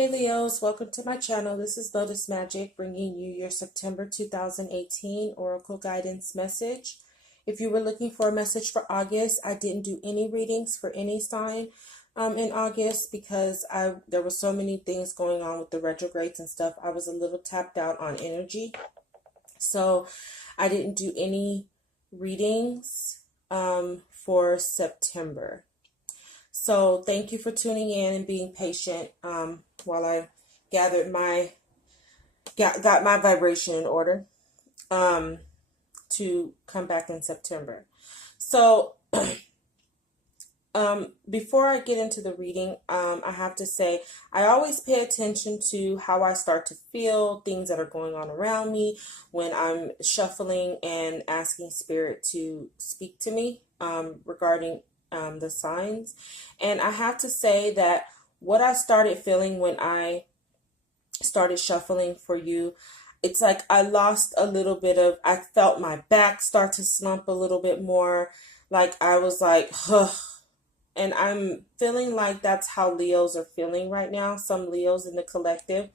Hey Leos, welcome to my channel. This is Lotus Magic bringing you your September 2018 Oracle Guidance message. If you were looking for a message for August, I didn't do any readings for any sign in August because there were so many things going on with the retrogrades and stuff. I was a little tapped out on energy. So I didn't do any readings for September. So thank you for tuning in and being patient while I gathered got my vibration in order to come back in September. So before I get into the reading, I have to say I always pay attention to how I start to feel, things that are going on around me when I'm shuffling and asking Spirit to speak to me regarding the signs. And I have to say that what I started feeling when I started shuffling for you, it's like I lost a little bit of, I felt my back start to slump a little bit more. Like I was like, huh. And I'm feeling like that's how Leos are feeling right now. Some Leos in the collective.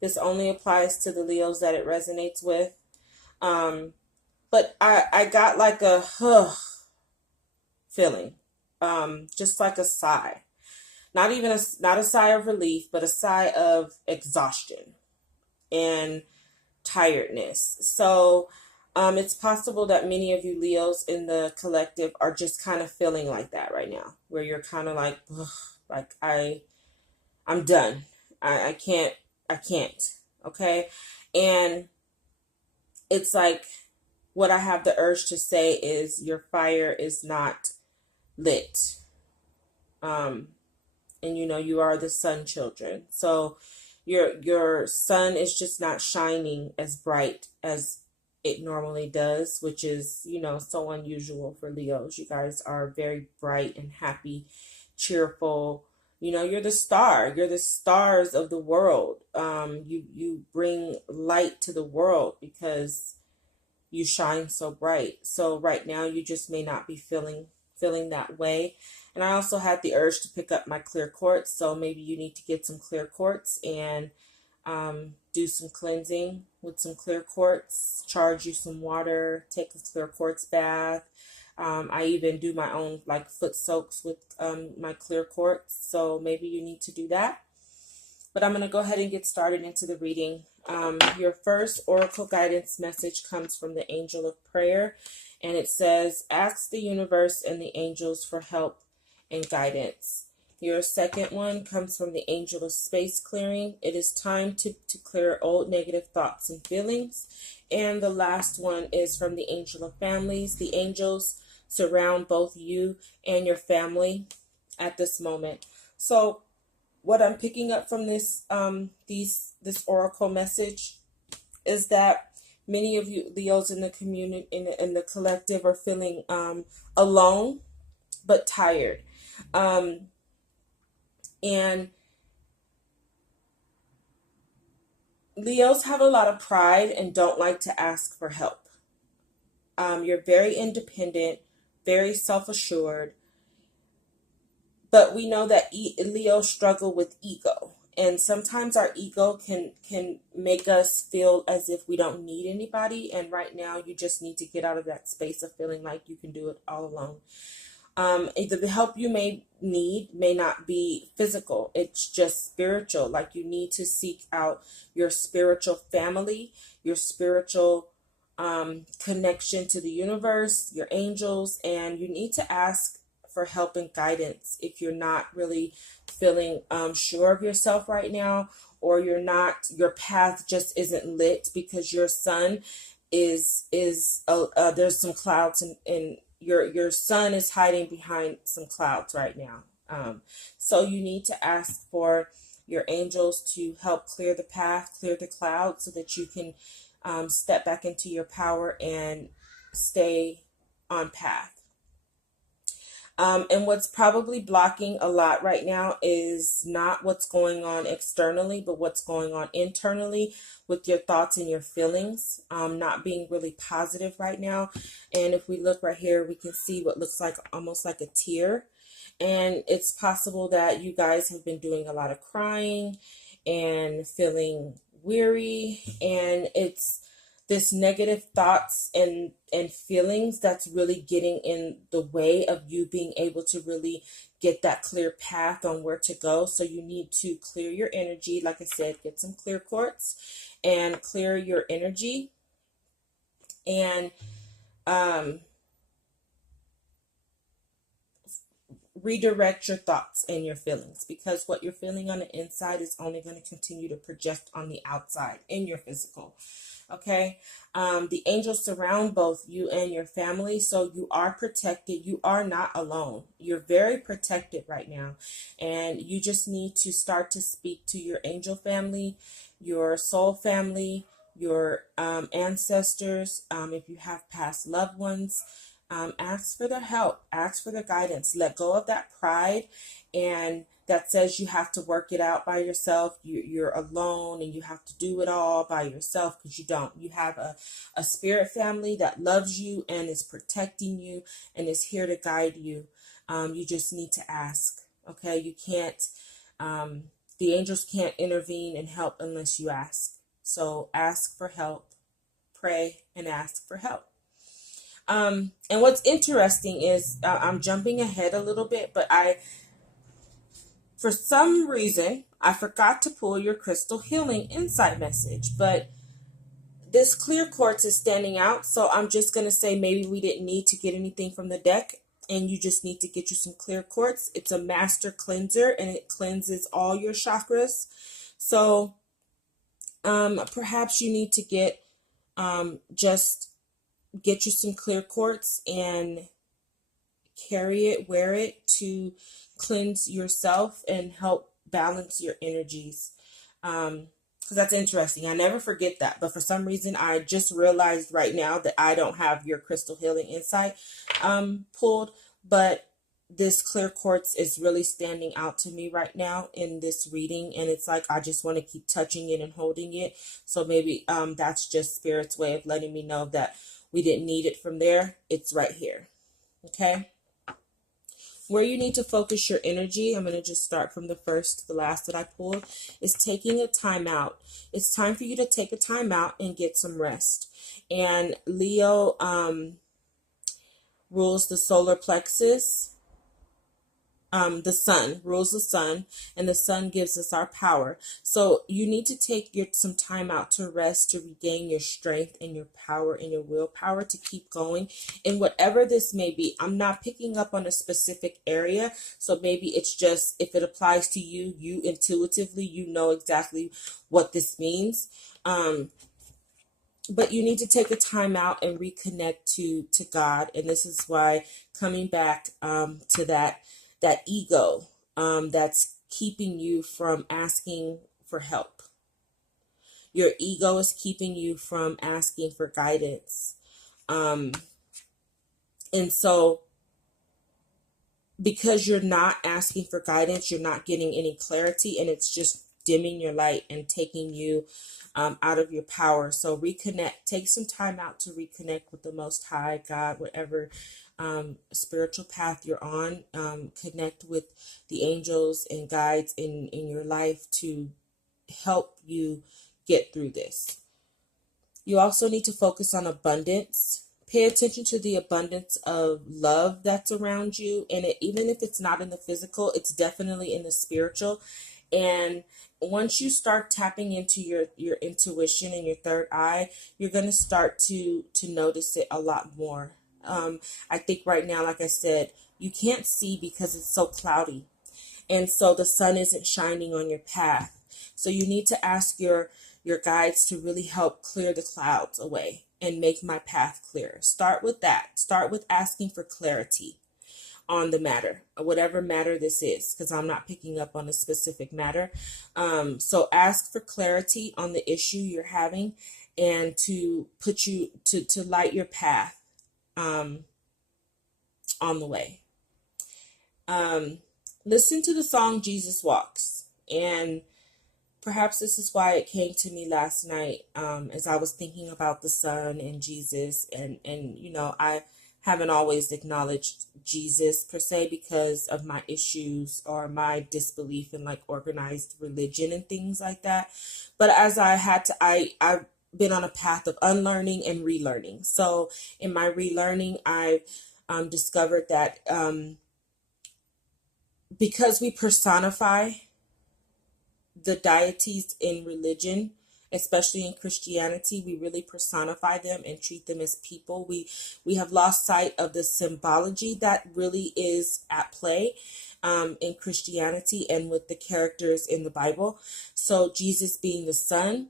This only applies to the Leos that it resonates with. But I got like a huh feeling. Just like a sigh, not a sigh of relief, but a sigh of exhaustion and tiredness. So it's possible that many of you Leos in the collective are just kind of feeling like that right now, where you're kind of like, ugh, like I'm done. I can't. Okay. And it's like, what I have the urge to say is your fire is not lit. And you are the sun children. So your sun is just not shining as bright as it normally does, which is, so unusual for Leos. You guys are very bright and happy, cheerful. You're the star. You're the stars of the world. You bring light to the world because you shine so bright. So right now you just may not be feeling that way. And I also had the urge to pick up my clear quartz, so maybe you need to get some clear quartz and do some cleansing with some clear quartz, charge you some water, take a clear quartz bath. I even do my own like foot soaks with my clear quartz, so maybe you need to do that. But I'm going to go ahead and get started into the reading. Your first oracle guidance message comes from the Angel of Prayer. And it says, ask the universe and the angels for help and guidance. Your second one comes from the Angel of Space Clearing. It is time to clear old negative thoughts and feelings. And the last one is from the Angel of Families. The angels surround both you and your family at this moment. So what I'm picking up from this oracle message is that many of you Leos in the community, in the collective, are feeling alone but tired. And Leos have a lot of pride and don't like to ask for help. You're very independent, very self-assured, but we know that Leos struggle with ego. And sometimes our ego can make us feel as if we don't need anybody. And right now, you just need to get out of that space of feeling like you can do it all alone. The help you may need may not be physical. It's just spiritual. Like you need to seek out your spiritual family, your spiritual connection to the universe, your angels, and you need to ask for help and guidance if you're not really feeling sure of yourself right now, or your path just isn't lit because your sun is there's some clouds and your sun is hiding behind some clouds right now. So you need to ask for your angels to help clear the path, clear the clouds, so that you can step back into your power and stay on path. And what's probably blocking a lot right now is not what's going on externally, but what's going on internally with your thoughts and your feelings, not being really positive right now. And if we look right here, we can see what looks like almost like a tear. And it's possible that you guys have been doing a lot of crying and feeling weary, and it's this negative thoughts and feelings that's really getting in the way of you being able to really get that clear path on where to go. So you need to clear your energy. Like I said, get some clear quartz and clear your energy, and um, redirect your thoughts and your feelings, because what you're feeling on the inside is only going to continue to project on the outside in your physical. Okay. The angels surround both you and your family, so you are protected. You are not alone. You're very protected right now, and you just need to start to speak to your angel family, your soul family, your ancestors. If you have past loved ones, ask for their help, ask for their guidance. Let go of that pride and that says you have to work it out by yourself. You're alone and you have to do it all by yourself, because you don't. You have a spirit family that loves you and is protecting you and is here to guide you. You just need to ask. Okay, you can't, the angels can't intervene and help unless you ask. So ask for help, pray, and ask for help. And what's interesting is I'm jumping ahead a little bit, but for some reason, I forgot to pull your crystal healing insight message, but this clear quartz is standing out. So I'm just going to say maybe we didn't need to get anything from the deck, and you just need to get you some clear quartz. It's a master cleanser and it cleanses all your chakras. So perhaps you need to get just get you some clear quartz and carry it, wear it to cleanse yourself and help balance your energies. Because that's interesting. I never forget that. But for some reason, I just realized right now that I don't have your crystal healing insight pulled. But this clear quartz is really standing out to me right now in this reading. And it's like I just want to keep touching it and holding it. So maybe that's just Spirit's way of letting me know that we didn't need it from there. It's right here. Okay. Where you need to focus your energy, I'm going to just start from the first to the last that I pulled, is taking a time out. It's time for you to take a time out and get some rest. And Leo rules the solar plexus. The sun rules the sun, and the sun gives us our power. So you need to take some time out to rest, to regain your strength and your power and your willpower to keep going. And whatever this may be, I'm not picking up on a specific area. So maybe it's just, if it applies to you, you intuitively, you know exactly what this means. But you need to take a time out and reconnect to God. And this is why coming back to that ego that's keeping you from asking for help. Your ego is keeping you from asking for guidance. And so because you're not asking for guidance, you're not getting any clarity, and it's just dimming your light and taking you out of your power. So reconnect, take some time out to reconnect with the Most High, God, whatever spiritual path you're on. Connect with the angels and guides in your life to help you get through this. You also need to focus on abundance. Pay attention to the abundance of love that's around you. And even if it's not in the physical, it's definitely in the spiritual. And once you start tapping into your intuition and your third eye, you're going to start to notice it a lot more. I think right now, like I said, you can't see because it's so cloudy. And so the sun isn't shining on your path. So you need to ask your guides to really help clear the clouds away and make my path clear. Start with that. Start with asking for clarity on the matter, or whatever matter this is, because I'm not picking up on a specific matter. So ask for clarity on the issue you're having, and to put you to light your path on the way. Listen to the song Jesus Walks, and perhaps this is why it came to me last night as I was thinking about the sun and Jesus, and you know, I haven't always acknowledged Jesus per se because of my issues or my disbelief in like organized religion and things like that. But as I had to, I've been on a path of unlearning and relearning. So in my relearning, I've discovered that because we personify the deities in religion, especially in Christianity, we really personify them and treat them as people. We have lost sight of the symbology that really is at play in Christianity and with the characters in the Bible. So Jesus being the Son,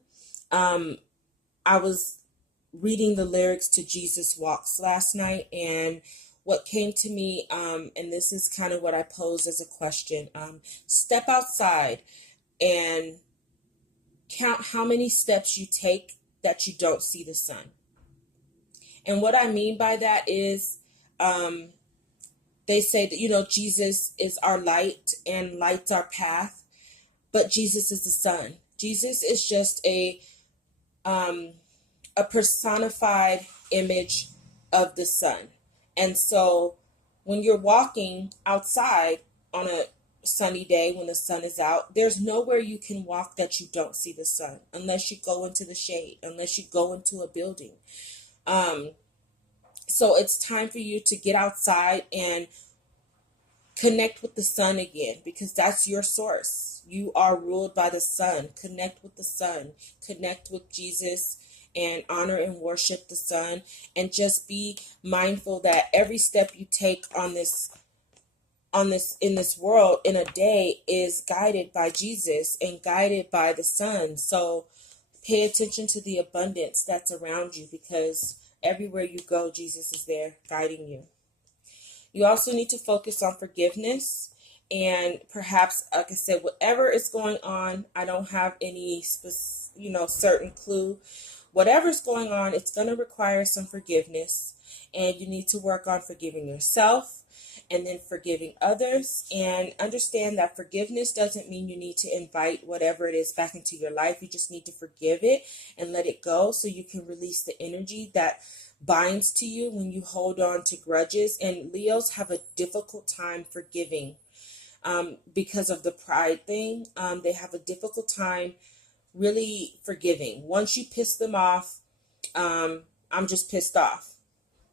I was reading the lyrics to Jesus Walks last night, and what came to me, and this is kind of what I posed as a question, step outside and count how many steps you take that you don't see the sun. And what I mean by that is, they say that, Jesus is our light and light's our path, but Jesus is the sun. Jesus is just a personified image of the sun. And so when you're walking outside on a sunny day when the sun is out, there's nowhere you can walk that you don't see the sun, unless you go into the shade, unless you go into a building. So it's time for you to get outside and connect with the sun again, because that's your source. You are ruled by the sun. Connect with the sun. Connect with Jesus and honor and worship the sun, and just be mindful that every step you take in this world in a day is guided by Jesus and guided by the sun. So pay attention to the abundance that's around you, because everywhere you go, Jesus is there guiding you. You also need to focus on forgiveness, and perhaps, like I said, whatever is going on, I don't have any certain clue. Whatever's going on, it's going to require some forgiveness, and you need to work on forgiving yourself and then forgiving others, and understand that forgiveness doesn't mean you need to invite whatever it is back into your life. You just need to forgive it and let it go, so you can release the energy that binds to you when you hold on to grudges. And Leos have a difficult time forgiving because of the pride thing. They have a difficult time really forgiving. Once you piss them off, I'm just pissed off,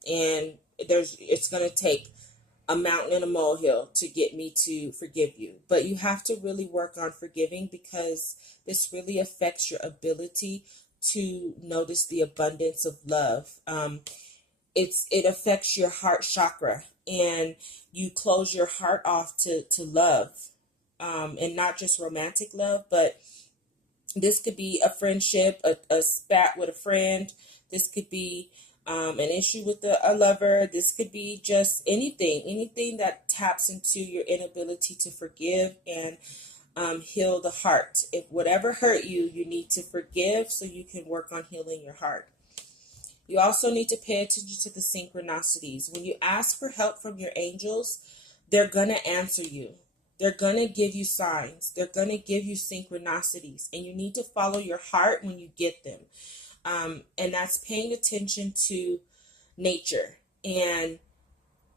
and it's going to take a mountain and a molehill to get me to forgive you. But you have to really work on forgiving, because this really affects your ability to notice the abundance of love. It affects your heart chakra, and you close your heart off to love, and not just romantic love, but this could be a friendship, a spat with a friend. This could be an issue with a lover. This could be just anything that taps into your inability to forgive and heal the heart. If whatever hurt you, you need to forgive so you can work on healing your heart. You also need to pay attention to the synchronicities. When you ask for help from your angels, they're going to answer you. They're going to give you signs. They're going to give you synchronicities, and you need to follow your heart when you get them. And that's paying attention to nature and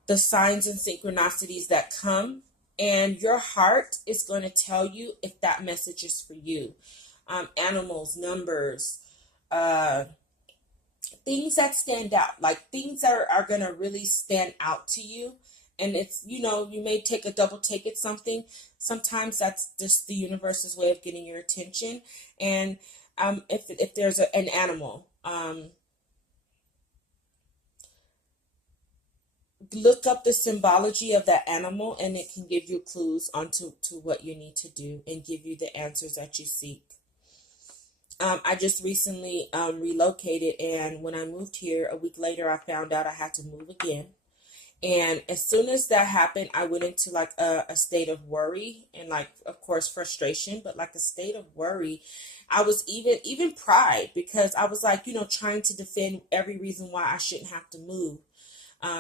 the signs and synchronicities that come, and your heart is going to tell you if that message is for you. Animals, numbers, things that stand out, like things that are going to really stand out to you. And it's, you may take a double take at something. Sometimes that's just the universe's way of getting your attention. And if there's an animal, look up the symbology of that animal, and it can give you clues onto what you need to do and give you the answers that you seek. I just recently relocated, and when I moved here, a week later, I found out I had to move again. And as soon as that happened, I went into like a state of worry and, like, of course, frustration, but like a state of worry. I was even pride, because I was like, trying to defend every reason why I shouldn't have to move.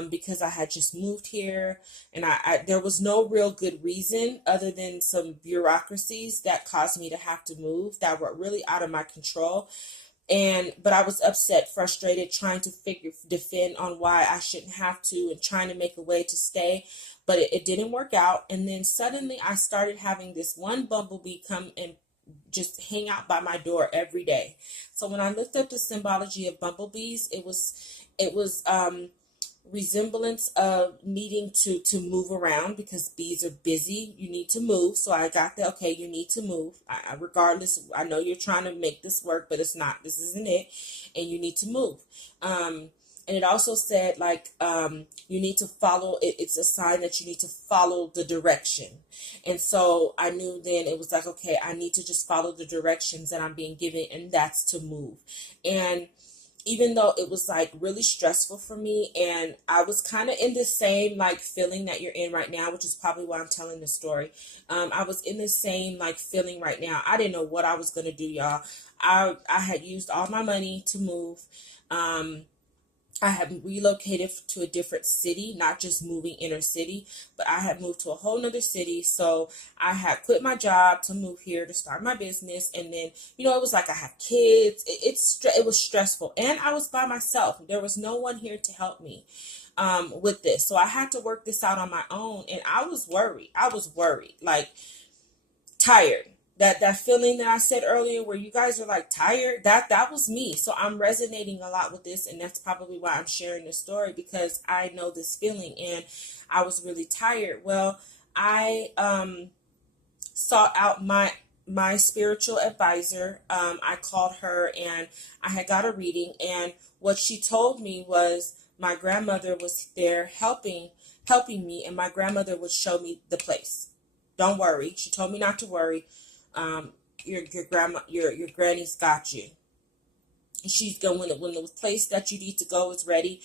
Because I had just moved here, and there was no real good reason other than some bureaucracies that caused me to have to move that were really out of my control. But I was upset, frustrated, trying to defend on why I shouldn't have to, and trying to make a way to stay, but it didn't work out. And then suddenly I started having this one bumblebee come and just hang out by my door every day. So when I looked up the symbology of bumblebees, it was resemblance of needing to move around, because bees are busy. You need to move. So I got that. Okay, you need to move. Regardless, I know you're trying to make this work, but it's not. This isn't it, and you need to move. And it also said, like, you need to follow it. It's a sign that you need to follow the direction. And so I knew then, it was like, okay, I need to just follow the directions that I'm being given, and that's to move. And even though it was like really stressful for me, and I was kind of in the same like feeling that you're in right now, which is probably why I'm telling this story. I was in the same like feeling right now. I didn't know what I was going to do, y'all. I had used all my money to move. I had relocated to a different city, not just moving inner city, but I had moved to a whole nother city. So I had quit my job to move here to start my business. And then, it was like I have kids. It was stressful. And I was by myself. There was no one here to help me with this. So I had to work this out on my own. And I was worried. Like tired. That feeling that I said earlier, where you guys are like tired, that was me. So I'm resonating a lot with this, and that's probably why I'm sharing this story, because I know this feeling, and I was really tired. Well, I sought out my spiritual advisor. I called her, and I had got a reading, and what she told me was my grandmother was there helping me, and my grandmother would show me the place. Don't worry. She told me not to worry. Your grandma, your granny's got you. And she's going, when the place that you need to go is ready,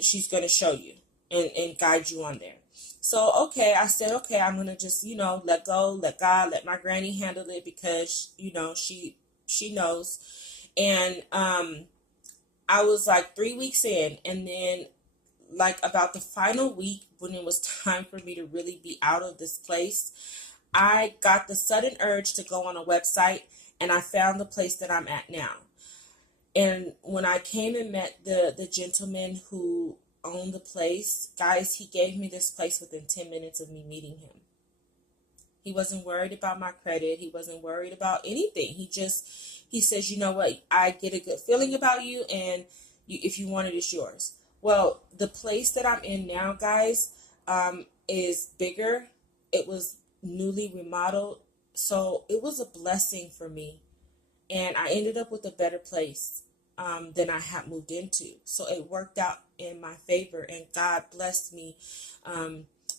she's going to show you and guide you on there. So, okay, I said, okay, I'm going to just, let go, let God, let my granny handle it, because, she knows. And, I was like 3 weeks in, and then like about the final week, when it was time for me to really be out of this place, I got the sudden urge to go on a website, and I found the place that I'm at now. And when I came and met the gentleman who owned the place, guys, he gave me this place within 10 minutes of me meeting him. He wasn't worried about my credit. He wasn't worried about anything. He says, you know what? I get a good feeling about you, and if you want it, it's yours. Well, the place that I'm in now, guys, is bigger. It was newly remodeled, so it was a blessing for me, and I ended up with a better place than I had moved into. So it worked out in my favor, and God blessed me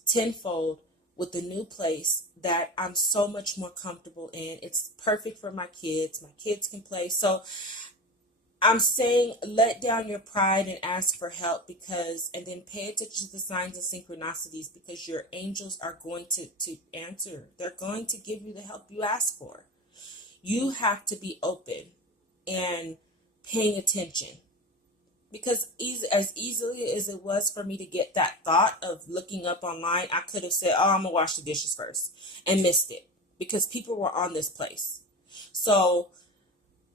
tenfold with the new place that I'm so much more comfortable in. It's perfect for my kids. My kids can play. So I'm saying, let down your pride and ask for help, and then pay attention to the signs and synchronicities, because your angels are going to answer. They're going to give you the help you ask for. You have to be open and paying attention, because as easily as it was for me to get that thought of looking up online, I could have said, oh, I'm gonna wash the dishes first, and missed it, because people were on this place. So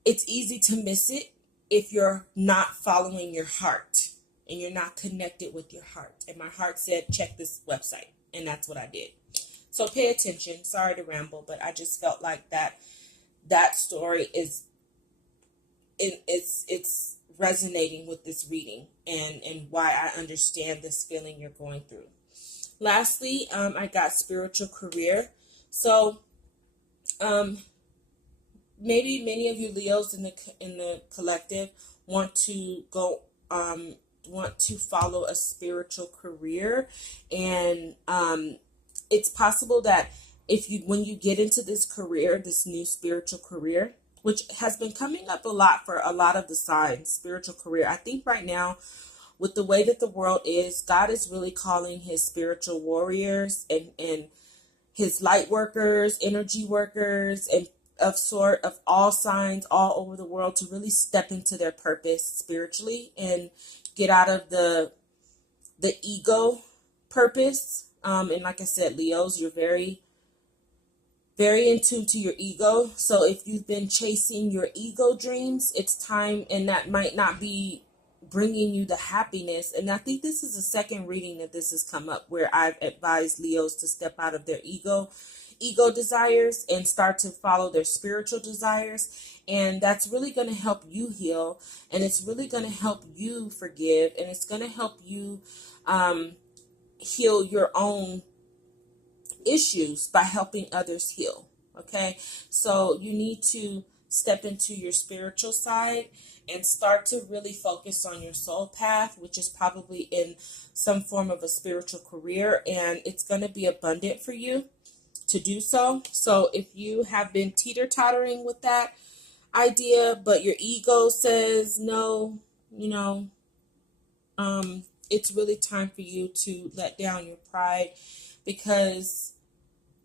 it's easy to miss it if you're not following your heart, and you're not connected with your heart. And my heart said, check this website. And that's what I did. So pay attention. Sorry to ramble, but I just felt like that story it's resonating with this reading, and why I understand this feeling you're going through. Lastly, I got spiritual career. So, maybe many of you Leos in the collective want to follow a spiritual career, and it's possible that when you get into this career, this new spiritual career, which has been coming up a lot for a lot of the signs, spiritual career. I think right now, with the way that the world is, God is really calling his spiritual warriors and his light workers, energy workers, and of all signs all over the world, to really step into their purpose spiritually and get out of the ego purpose. And like I said, Leos, you're very very in tune to your ego. So if you've been chasing your ego dreams, it's time, and that might not be bringing you the happiness. And I think this is the second reading that this has come up, where I've advised Leos to step out of their ego desires and start to follow their spiritual desires. And that's really going to help you heal, and it's really going to help you forgive, and it's going to help you heal your own issues by helping others heal. Okay, so you need to step into your spiritual side and start to really focus on your soul path, which is probably in some form of a spiritual career, and it's going to be abundant for you to do so. So if you have been teeter-tottering with that idea, but your ego says no, it's really time for you to let down your pride, because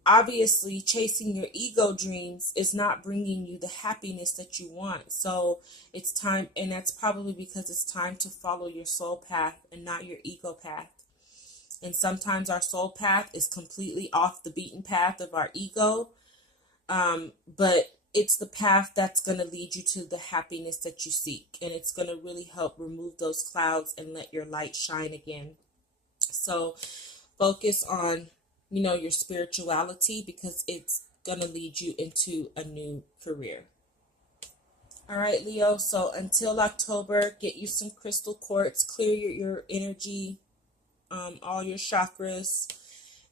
obviously chasing your ego dreams is not bringing you the happiness that you want. So it's time, and that's probably because it's time to follow your soul path and not your ego path. And sometimes our soul path is completely off the beaten path of our ego, but it's the path that's going to lead you to the happiness that you seek, and it's going to really help remove those clouds and let your light shine again. So focus on your spirituality, because it's going to lead you into a new career. All right, Leo. So until October, get you some crystal quartz, clear your energy, all your chakras.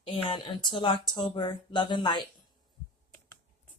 And until October, love and light.